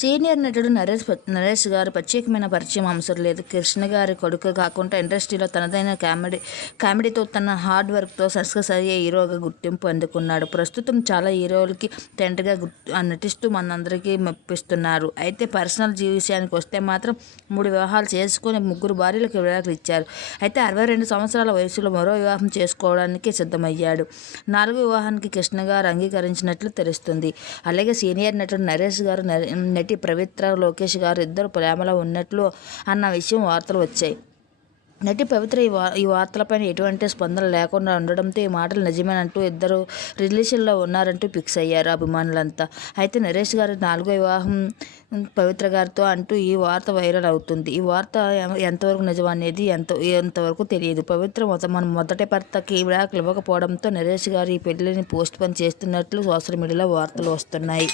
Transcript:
Senior నటుడు నరేష్ నరేష్ గారు ప్రత్యేకమైన పరిచయం అవసరం లేదు. కృష్ణ గారి కొడుకు కాకుండా ఇండస్ట్రీలో తనదైన కామెడీ కామెడీతో తన హార్డ్ వర్క్తో సక్సెస్ అయ్యే హీరోగా గుర్తింపు అందుకున్నాడు. ప్రస్తుతం చాలా హీరోలకి తండ్రిగా గుర్తు నటిస్తూ మనందరికీ మెప్పిస్తున్నారు. అయితే పర్సనల్ జీవిషయానికి వస్తే మాత్రం మూడు వివాహాలు చేసుకుని ముగ్గురు భార్యలకు విడాకులు ఇచ్చారు. అయితే అరవై రెండు సంవత్సరాల వయసులో మరో వివాహం చేసుకోవడానికి సిద్ధమయ్యాడు. నాలుగో వివాహానికి కృష్ణ గారు అంగీకరించినట్లు తెలుస్తుంది. అలాగే సీనియర్ నటుడు నరేష్ గారు నటి నటి పవిత్ర లోకేష్ గారు ఇద్దరు ప్రేమలో ఉన్నట్లు అన్న విషయం వార్తలు వచ్చాయి. నటి పవిత్ర ఈ వా ఈ వార్తలపైన ఎటువంటి స్పందన లేకుండా ఉండడంతో ఈ మాటలు నిజమేనంటూ ఇద్దరు రిలేషన్లో ఉన్నారంటూ ఫిక్స్ అయ్యారు అభిమానులంతా. అయితే నరేష్ గారి నాలుగో వివాహం పవిత్ర గారితో అంటూ ఈ వార్త వైరల్ అవుతుంది. ఈ వార్త ఎంతవరకు నిజం అనేది ఎంత ఎంతవరకు తెలియదు. పవిత్ర మొద మన మొదటి భర్తకి విడాకులు ఇవ్వకపోవడంతో నరేష్ గారు ఈ పెళ్ళిని పోస్ట్ పోన్ చేస్తున్నట్లు సోషల్ మీడియాలో వార్తలు వస్తున్నాయి.